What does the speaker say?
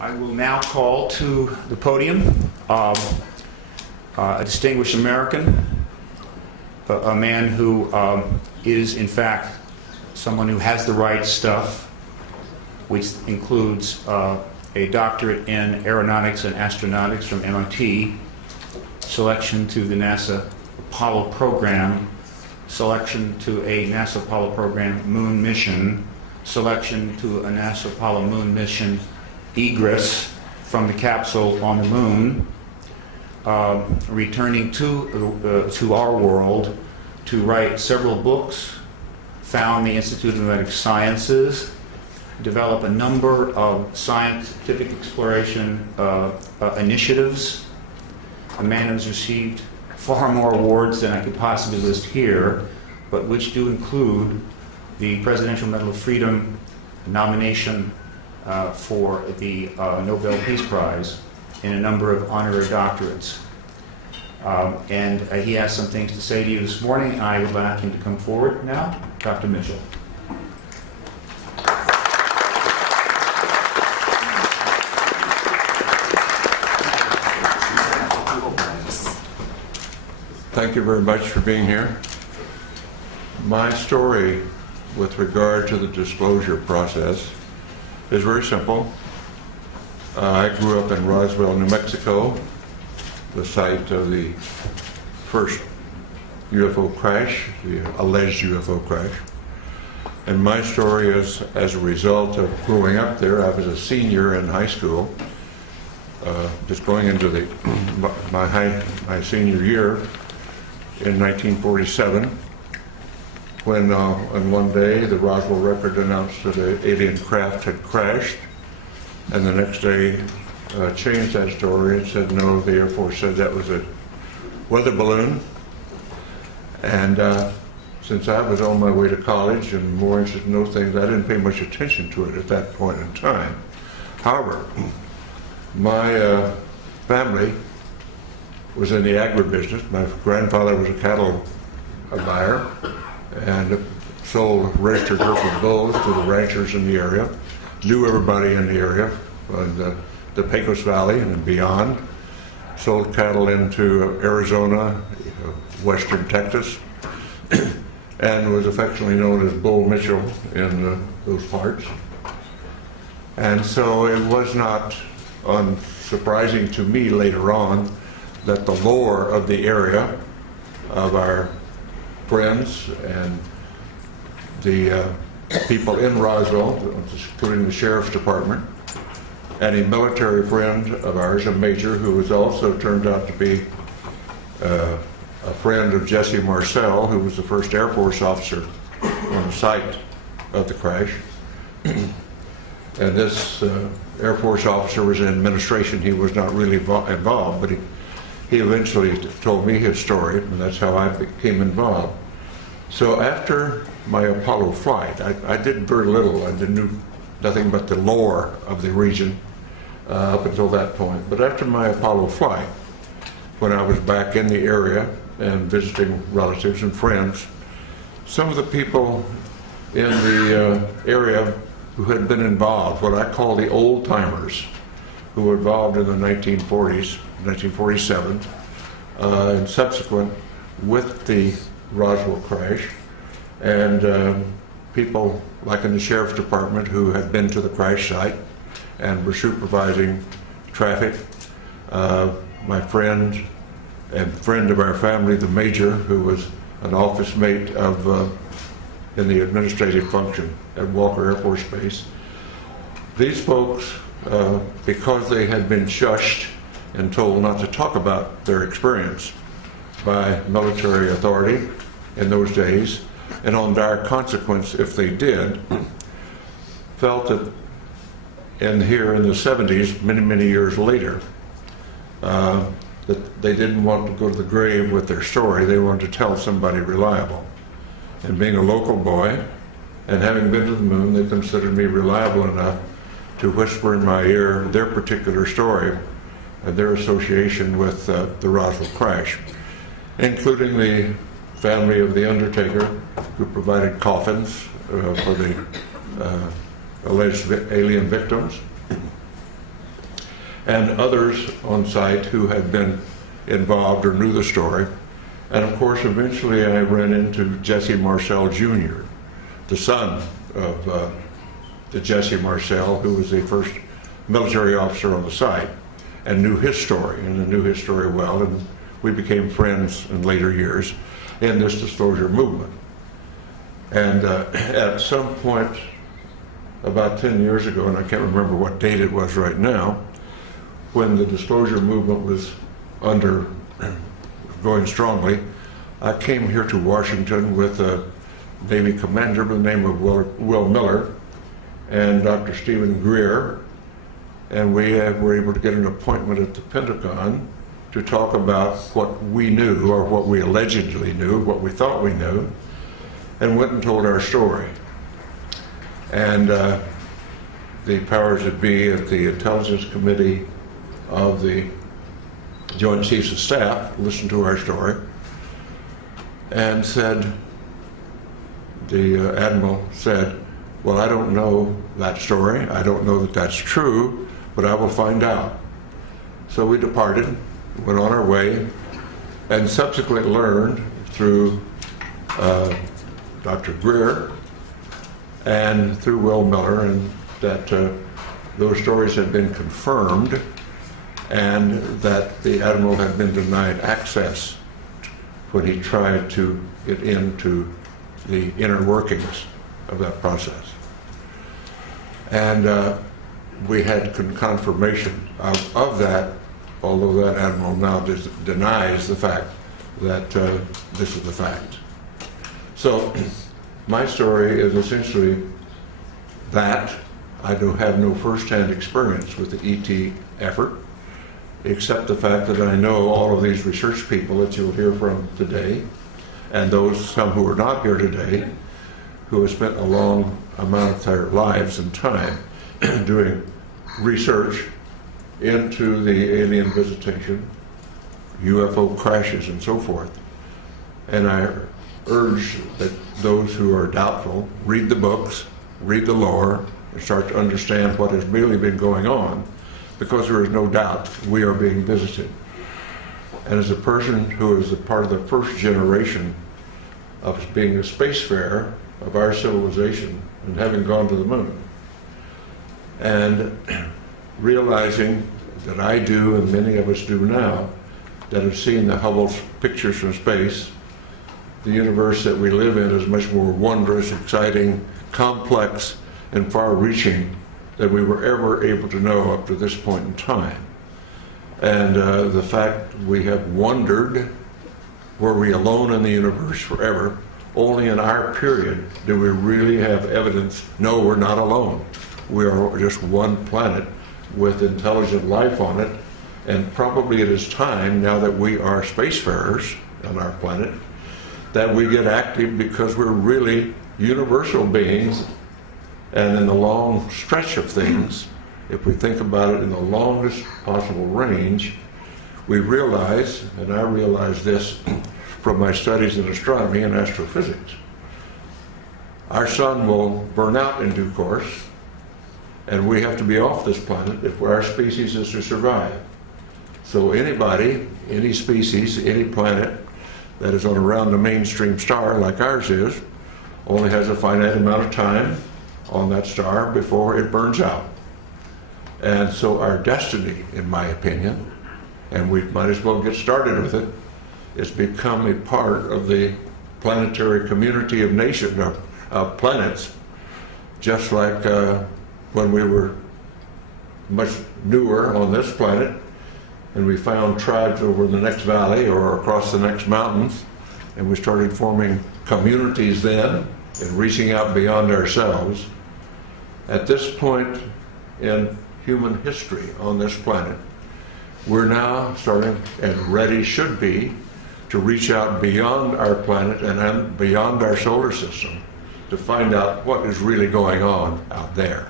I will now call to the podium a distinguished American, a man who is, in fact, someone who has the right stuff, which includes a doctorate in aeronautics and astronautics from MIT, selection to the NASA Apollo program, selection to a NASA Apollo program moon mission, selection to a NASA Apollo moon mission egress from the capsule on the moon, returning to our world to write several books, found the Institute of Nomadic Sciences, develop a number of scientific exploration initiatives. A man who's received far more awards than I could possibly list here, but which do include the Presidential Medal of Freedom nomination for the Nobel Peace Prize in a number of honorary doctorates. And he has some things to say to you this morning, and I would like him to come forward now. Dr. Mitchell. Thank you very much for being here. My story with regard to the disclosure process is very simple. I grew up in Roswell, New Mexico, the site of the first UFO crash, the alleged UFO crash. And my story is as a result of growing up there. I was a senior in high school, just going into my senior year in 1947, when on one day the Roswell Record announced that an alien craft had crashed, and the next day changed that story and said no, the Air Force said that was a weather balloon. And since I was on my way to college and more interested in those things, I didn't pay much attention to it at that point in time. However, my family was in the agribusiness. My grandfather was a cattle buyer and sold registered herds of bulls to the ranchers in the area, knew everybody in the area, the Pecos Valley and beyond, sold cattle into Arizona, western Texas, and was affectionately known as Bull Mitchell in those parts. And so it was not unsurprising to me later on that the lore of the area, of our friends and the people in Roswell, including the Sheriff's Department, and a military friend of ours, a major, who was also turned out to be a friend of Jesse Marcel, who was the first Air Force officer on the site of the crash. And this Air Force officer was in administration. He was not really involved, but he eventually told me his story, and that's how I became involved. So after my Apollo flight, I did very little. I knew nothing but the lore of the region up until that point. But after my Apollo flight, when I was back in the area and visiting relatives and friends, some of the people in the area who had been involved, what I call the old timers, who were involved in the 1940s, 1947, and subsequent with the Roswell crash, and people like in the Sheriff's Department who had been to the crash site and were supervising traffic. My friend and friend of our family, the Major, who was an office mate of in the administrative function at Walker Air Force Base. These folks, because they had been shushed and told not to talk about their experience by military authority in those days, and on dire consequence if they did, felt that here in the 70s, many years later, that they didn't want to go to the grave with their story. They wanted to tell somebody reliable. And being a local boy and having been to the moon, they considered me reliable enough to whisper in my ear their particular story and their association with the Roswell crash, including the family of the undertaker who provided coffins for the alleged alien victims, and others on site who had been involved or knew the story. And of course, eventually I ran into Jesse Marcel Jr., the son of the Jesse Marcel, who was the first military officer on the site, and knew his story, and knew his story well, and we became friends in later years in this disclosure movement. And at some point, about 10 years ago, and I can't remember what date it was right now, when the disclosure movement was going strongly, I came here to Washington with a Navy commander by the name of Will Miller and Dr. Stephen Greer, and we were able to get an appointment at the Pentagon to talk about what we knew, or what we allegedly knew, what we thought we knew, and went and told our story. And the powers that be at the Intelligence Committee of the Joint Chiefs of Staff listened to our story and said, the Admiral said, well, I don't know that story. I don't know that that's true, but I will find out. So we departed, went on our way, and subsequently learned through Dr. Greer and through Will Miller, and that those stories had been confirmed, and that the Admiral had been denied access when he tried to get into the inner workings of that process. And we had confirmation of that, although that Admiral now denies the fact that this is the fact. So my story is essentially that. I do have no first-hand experience with the ET effort, except the fact that I know all of these research people that you'll hear from today, and those some who are not here today, who have spent a long amount of their lives and time doing research into the alien visitation, UFO crashes, and so forth. And I urge that those who are doubtful read the books, read the lore, and start to understand what has really been going on, because there is no doubt we are being visited. And as a person who is a part of the first generation of being a spacefarer of our civilization and having gone to the moon, and realizing that I do, and many of us do now, that have seen the Hubble pictures from space, the universe that we live in is much more wondrous, exciting, complex, and far-reaching than we were ever able to know up to this point in time. And the fact we have wondered, were we alone in the universe forever? Only in our period do we really have evidence, no, we're not alone. We are just one planet with intelligent life on it, and probably it is time, now that we are spacefarers on our planet, that we get active, because we're really universal beings. And in the long stretch of things, if we think about it in the longest possible range, we realize, and I realize this from my studies in astronomy and astrophysics, our sun will burn out in due course, and we have to be off this planet if our species is to survive. So anybody, any species, any planet that is on around a mainstream star like ours is, only has a finite amount of time on that star before it burns out. And so our destiny, in my opinion, and we might as well get started with it, is become a part of the planetary community of nations, of planets, just like when we were much newer on this planet, and we found tribes over in the next valley or across the next mountains, and we started forming communities then and reaching out beyond ourselves. At this point in human history on this planet, we're now starting, and ready should be, to reach out beyond our planet and beyond our solar system to find out what is really going on out there.